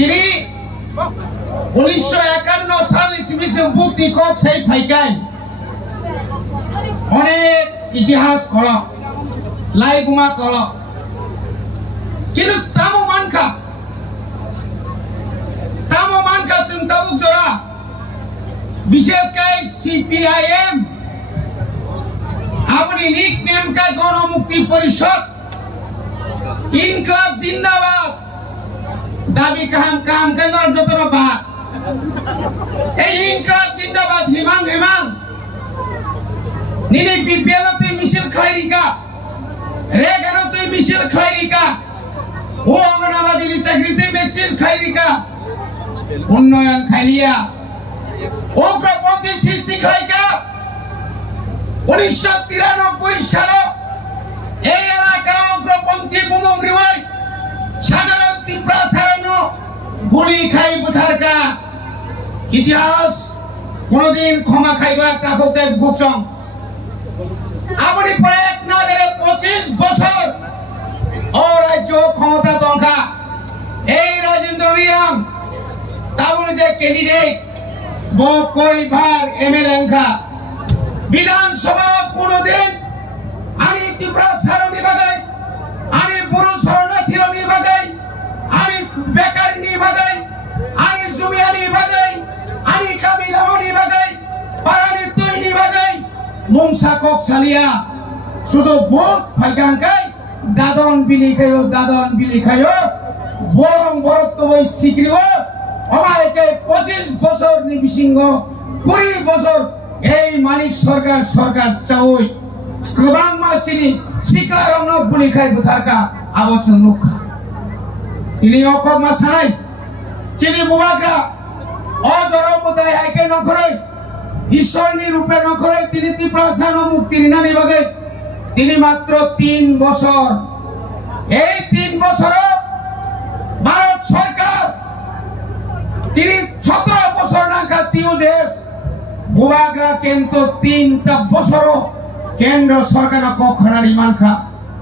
তিনি 1951 সাল ইসমিসে বুদ্ধি কক সেই ফাইকাই অনেক ইতিহাস কল লাইগুমা কল কিন্তু তামো মানখা जों ताबुक जरा विशेष काय CPIM अपनी निक नेम का गण मुक्ति परिषद इनकलाब जिंदाबाद दाबी काम करना जतरा बात ए इनकलाब जिंदाबाद हिमांग निने BPL ते मिशेल खैरिका रेगानो ते मिशेल खैरिका ओ अंगनाबादी नि चाकरी ते मिशेल खैरिका उन्नयन खालिया उग्रपंथी सृष्टि खाइका 1993 साल এই এলাকা উগ্রপন্থী বোমগ্রিবাই সাধারণ তীব্রা সারানো গুলি খাই বুথারকা ইতিহাস কোনদিন ক্ষমা খাইবা তাকতে বুকচং আপনি পরে এক নগরে 25 বছর ও রাজ্য ক্ষমতা দংখা এই রাজেন্দ্র রিয়াং ताबुल जे कैंडिडेट वो कोई बार MLA अंखा विधानसभा कोनो दिन आनी तीव्र सारणी बगाई आनी पुरुष शरणार्थी बगाई आनी बेकारी बगाई आनी जुमियानी बगाई आनी कामिलानी बगाई पारानी तुईनी बगाई मुंगसा कोक सालिया सुदो बहुत फाइगांकाई दादन बिली खायो बोरंग बोरक तो वही सिक्रियो हमारे के 25 बছর निबिसिंग 20 বছর এই মানিক সরকার চাওই গোবাং মাচিনি সিকলারং গুলি খাই বুথারকা আবচন লুখা তিনি অকম মাসানাই চিনি বুবাগ্রা অজরমতায় একে নখরে ঈশ্বরনি রূপে নখরে তিনি ত্রিপ্রাসান মুক্তি নিনানি বাগে তিনি মাত্র 3 বছর এই 3 বছর ভারত সরকার তিনি 17 বছর নাকা তিউদেশ বুবাগ্রা কিন্তু 3টা বছর কেন্দ্র সরকার কখনারি মানখা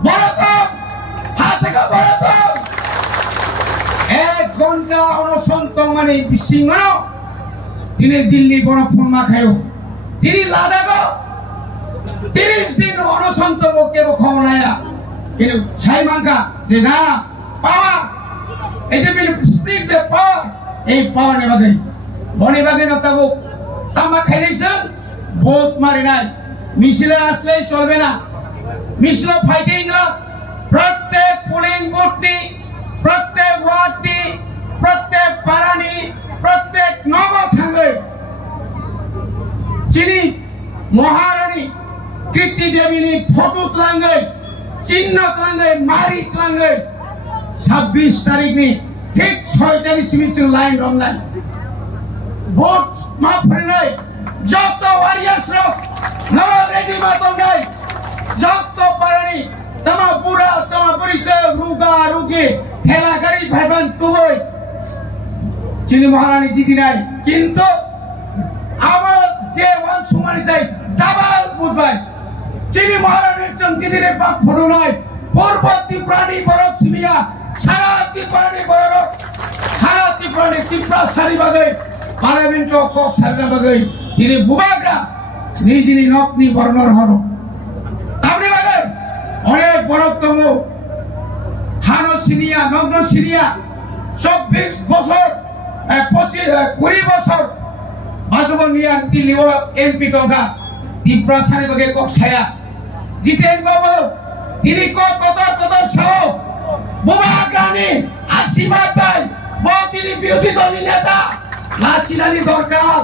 ভারত হাসেকা ভারত 1 ঘন্টা অনশন্ত মানে বিসিংহ তিনি দিল্লি বড় ফোনমা খায়ো তিনি লাদাখ 30 দিন অনশন্ত কেব খমনায়া কিন্তু ছাই মানখা যে না পাওয়া এই যে স্প্রিট দে পাওয়ার এই পাওয়া বনে বাগে নতাবো তামা খাইলেছে ভোট মারি নাই মিছিলে আসলেই চলবে না মিছিল ফাইটিং প্রত্যেক পোলিং বুথনি প্রত্যেক ওয়ার্ডনি প্রত্যেক পারানি প্রত্যেক নগর থাঙ্গে চিনি মহারানী কীর্তি দেবীনি ফটো তলাঙ্গে চিহ্ন তলাঙ্গে মারি তলাঙ্গে 26 তারিখ নি ঠিক 46 মিনিট লাইন রংলাই ভোট মাফরে নাই যত ওয়ারিয়ার্স লোক নর রেডি মাতো নাই যত পারানি তোমা বুড়া তোমা পরিচয় রুগা রুগী ঠেলা গাড়ি ভাইবান তুই চিনি মহারানী জিতি নাই কিন্তু আমার যে ওয়ান সুমানি চাই ডাবল বুধবাই চিনি মহারানীর চঞ্চিদিরে বাপ ফটো নাই পূর্ববর্তী প্রাণী বরক সিমিয়া সারাতি প্রাণী বরক সারাতি প্রাণী তীব্রা সারি বাগে পার্লামেন্ট কক সারিনা বাগে তিনি বুবাগ্রা নিজনি নকনি বর্ণর হর তামনি বাগে অনেক বরকতম হানো সিনিয়া নগ্ন সিনিয়া 24 বছর 20 বছর বাজবন নিয়া দিল্লি এমপি টঙ্কা তীব্রা সারি বাগে কক ছায়া জিতেন বাবু তিনি কত সহ বুবাগ্রানি আশীর্বাদ পাই তিনি বিরোধী দলের নেতা লাচিলানি দরকার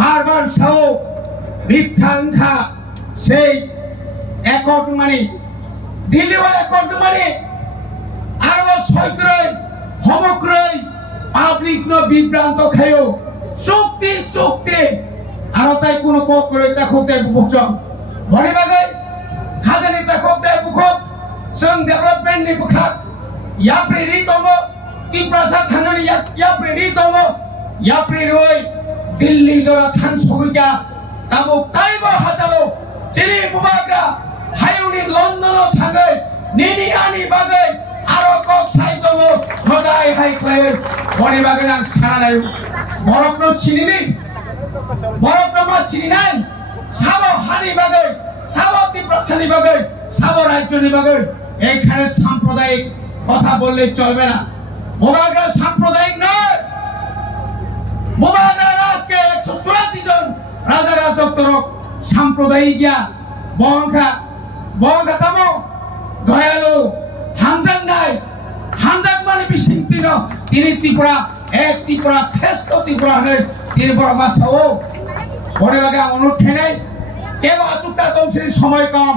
বারবার সহ মিথ্যাঙ্খা সেই একট মানে দিল্লি একট মানে আরো সৈক্রয় সমগ্রই পাবলিক ন বিভ্রান্ত খায়ো চুক্তি আরো তাই কোন কক করে দেখতে বুকচং ভরে বাগে খাজানি দেখতে বুকক जों डेभलपमेन्ट नि बुखात याप्रे रि दङ टिप्रासा थांनानै याप्रे रि दङ याप्रे रोय दिल्ली जरा थान सगैया ताबो ताइबो हाजालो दिल्ली बुबाग्रा हायुनि लन्डन थाङै निनियानि बागै आरो कक साइ दङ हदाय हाइ क्लाय बने बागै आं साना लायो बरफनो सिनिनि बरफनो मा सिनिनाय साबो हानि बागै साबो तिब्रसानि बागै साबो राज्यनि बागै एखाने साम्प्रदायिक কথা বললে চলবে না মোবাগরা সাম্প্রদায়িক নয় মোবাগরা আজকে 184 জন রাজা রাজত্বর সাম্প্রদায়িক গিয়া বংখা তামো দয়ালু হামজাং নাই হামজাং মানে বিশিন্তির তিনি ত্রিপুরা এক ত্রিপুরা শ্রেষ্ঠ ত্রিপুরা হয়ে তিনি বড় বাসাও বড় বাগা অনুঠে নেই কেউ আচুক্তা তমসির সময় কম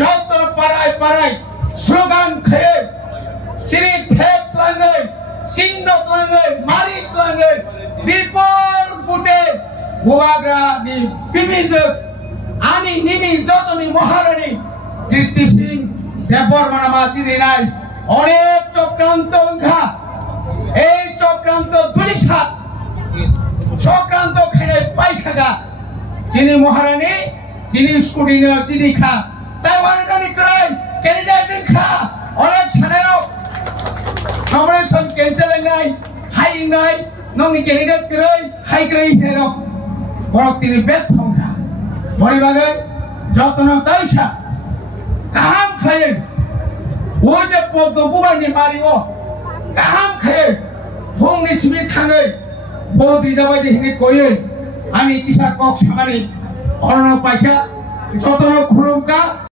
যতর পাড়ায় পাড়ায় স্লোগান খেয়ে সিঁড়ি ফেক লাঙ্গে চিহ্ন লাঙ্গে মারি লাঙ্গে বিপুল বুটে বোবাগ্রা নি বিবিজক আনি নিনি যতনি মহারানী কীর্তি সিং দেববর্মা মাঝিরি নাই অনেক চক্রান্ত অঙ্ঘা এই চক্রান্ত দুলিশাত চক্রান্ত খেলে পাইখাগা যিনি মহারানী তিনি স্কুটিনে চিনি খা তাই ওয়ানকানি করে ক্যান্ডিডেট খা অনেক ছানেরও নমিনেশন ক্যান্সেল নাই হাই নাই নংনি ক্যান্ডিডেট করে হাই করে হেরো বড় তিনি বেদ সংখ্যা বড়িবাগে যত্ন তাইসা কাহাম খায়ে ওই যে পদ্মপুবানি মারিও কাহাম খায়ে ফংনি সিমি থাঙে বৌদি যাবাই যে হিনে কয়ে আনি কিসা কক সামানি অরণ পাইকা যত্ন খুরুমকা